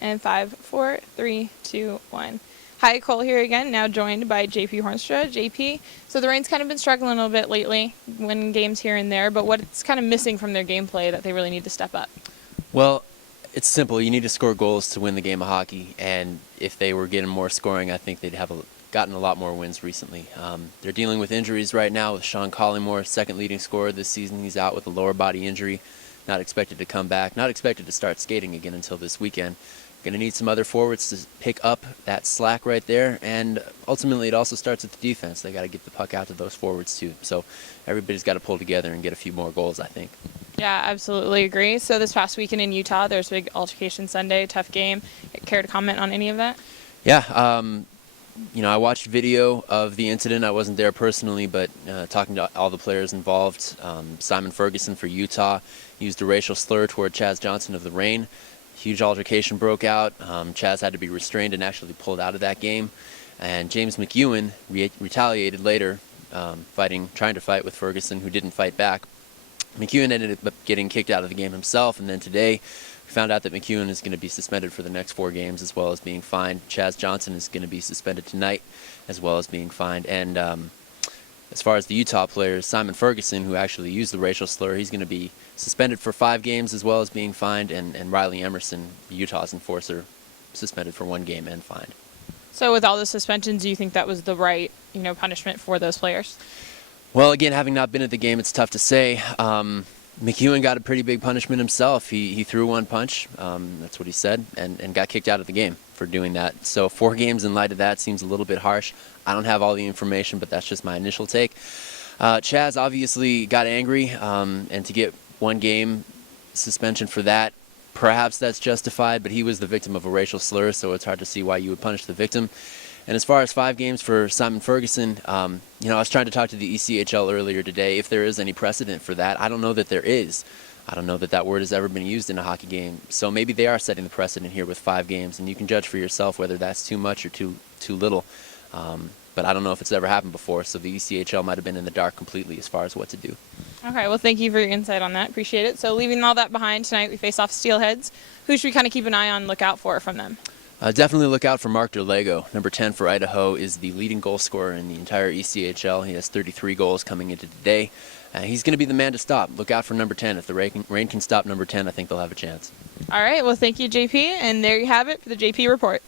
And 5, 4, 3, 2, 1. Hi, Cole here again, now joined by JP Hornstra. JP, so the Rain's kind of been struggling a little bit lately, winning games here and there, but what's kind of missing from their gameplay that they really need to step up? Well, it's simple. You need to score goals to win the game of hockey, and if they were getting more scoring, I think they'd have gotten a lot more wins recently. They're dealing with injuries right now with Sean Collymore, second leading scorer this season. He's out with a lower body injury, not expected to come back, not expected to start skating again until this weekend. Going to need some other forwards to pick up that slack right there, and ultimately it also starts with the defense. They got to get the puck out to those forwards too. So everybody's got to pull together and get a few more goals, I think. Yeah, absolutely agree. So this past weekend in Utah, there's a big altercation Sunday, tough game. Care to comment on any of that? Yeah, I watched video of the incident. I wasn't there personally, but talking to all the players involved, Simon Ferguson for Utah used a racial slur toward Chaz Johnson of the Reign. Huge altercation broke out. Chaz had to be restrained and actually pulled out of that game. And James McEwen retaliated later, trying to fight with Ferguson, who didn't fight back. McEwen ended up getting kicked out of the game himself, and then today we found out that McEwen is going to be suspended for the next 4 games as well as being fined. Chaz Johnson is going to be suspended tonight as well as being fined. And as far as the Utah players, Simon Ferguson, who actually used the racial slur, he's going to be suspended for 5 games as well as being fined, and Riley Emerson, Utah's enforcer, suspended for 1 game and fined. So with all the suspensions, do you think that was the right, punishment for those players? Well, again, having not been at the game, it's tough to say. McEwen got a pretty big punishment himself. He threw 1 punch, that's what he said, and got kicked out of the game for doing that. So 4 games in light of that seems a little bit harsh. I don't have all the information, but that's just my initial take. Chaz obviously got angry, and to get 1 game suspension for that, perhaps that's justified, but he was the victim of a racial slur, so it's hard to see why you would punish the victim. And as far as 5 games for Simon Ferguson, I was trying to talk to the ECHL earlier today if there is any precedent for that. I don't know that there is. I don't know that that word has ever been used in a hockey game. So maybe they are setting the precedent here with 5 games, and you can judge for yourself whether that's too much or too little. But I don't know if it's ever happened before, so the ECHL might have been in the dark completely as far as what to do. Okay, well, thank you for your insight on that. Appreciate it. So leaving all that behind, tonight we face off Steelheads. Who should we kind of keep an eye on, look out for from them? Definitely look out for Mark Derlego. Number 10 for Idaho is the leading goal scorer in the entire ECHL. He has 33 goals coming into today. He's going to be the man to stop. Look out for number 10. If the Rain can stop number 10, I think they'll have a chance. All right, well, thank you, JP. And there you have it for the JP Report.